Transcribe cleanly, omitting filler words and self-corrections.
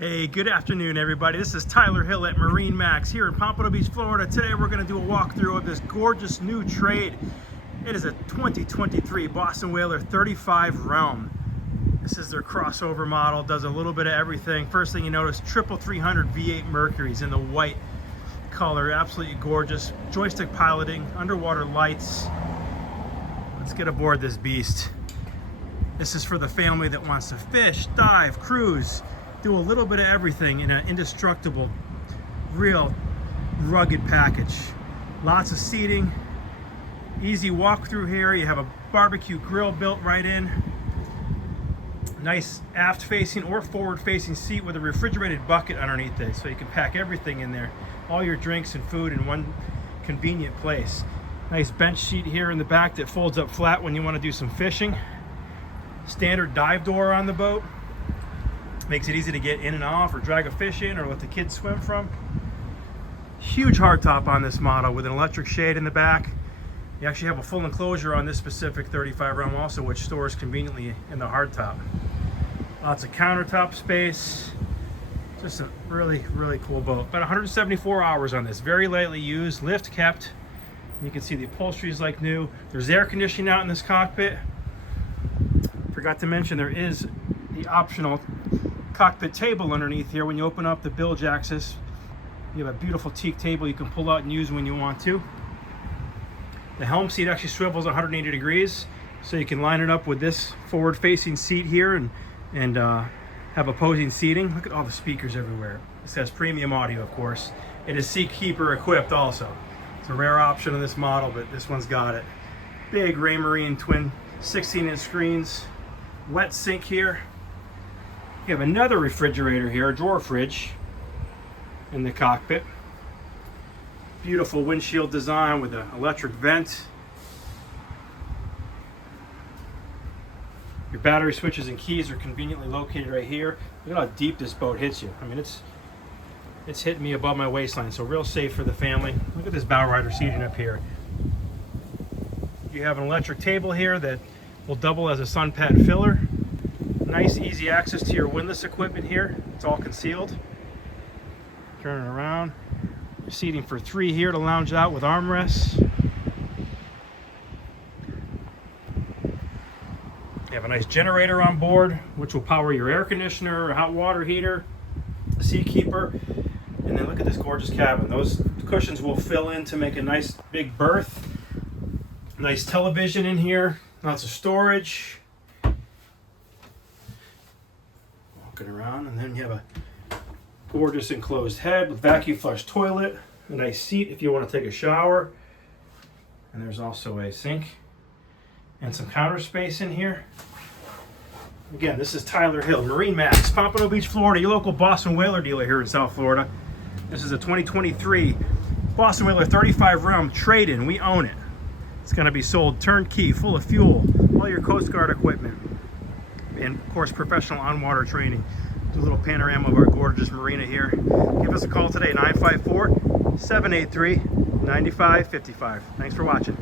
Hey, good afternoon, everybody. This is Tyler Hill at MarineMax here in Pompano Beach, Florida. Today we're going to do a walkthrough of this gorgeous new trade. It is a 2023 Boston Whaler 35 Realm. This is their crossover model, does a little bit of everything. First thing you notice, 300 V8 Mercuries in the white color, absolutely gorgeous. Joystick piloting, underwater lights. Let's get aboard this beast. This is for the family that wants to fish, dive, cruise, do a little bit of everything in an indestructible, real rugged package. Lots of seating, easy walk through here. You have a barbecue grill built right in. Nice aft facing or forward facing seat with a refrigerated bucket underneath it, so you can pack everything in there, all your drinks and food in one convenient place. Nice bench seat here in the back that folds up flat when you want to do some fishing. Standard dive door on the boat. Makes it easy to get in and off or drag a fish in or let the kids swim from. Huge hardtop on this model with an electric shade in the back. You actually have a full enclosure on this specific 35 Realm also, which stores conveniently in the hardtop. Lots of countertop space. Just a really, really cool boat. About 174 hours on this. Very lightly used, lift kept. You can see the upholstery is like new. There's air conditioning out in this cockpit. Forgot to mention there is the optional cockpit table underneath here. When you open up the bilge axis, you have a beautiful teak table you can pull out and use when you want to. The helm seat actually swivels 180 degrees, so you can line it up with this forward facing seat here and have opposing seating. Look at all the speakers everywhere. This has premium audio, of course. It is Seakeeper equipped also. It's a rare option on this model, but this one's got it. Big Raymarine twin 16-inch screens. Wet sink here. You have another refrigerator here, a drawer fridge in the cockpit. Beautiful windshield design with an electric vent. Your battery switches and keys are conveniently located right here. Look at how deep this boat hits you. I mean, it's hitting me above my waistline, so real safe for the family. Look at this bow rider seating up here. You have an electric table here that will double as a sun pad filler. Nice easy access to your windlass equipment here. It's all concealed. Turn it around. You're seating for 3 here to lounge out with armrests. You have a nice generator on board, which will power your air conditioner, hot water heater, Seakeeper. And then look at this gorgeous cabin. Those cushions will fill in to make a nice big berth. Nice television in here. Lots of storage. Around, and then you have a gorgeous enclosed head with vacuum flush toilet, a nice seat if you want to take a shower, and there's also a sink and some counter space in here. Again, this is Tyler Hill, MarineMax, Pompano Beach, Florida, your local Boston Whaler dealer here in South Florida. This is a 2023 Boston Whaler 35 Realm trade-in. We own it. It's going to be sold turnkey, full of fuel, all your Coast Guard equipment, and of course professional on-water training. Do a little panorama of our gorgeous marina here. Give us a call today, 954-783-9555. Thanks for watching.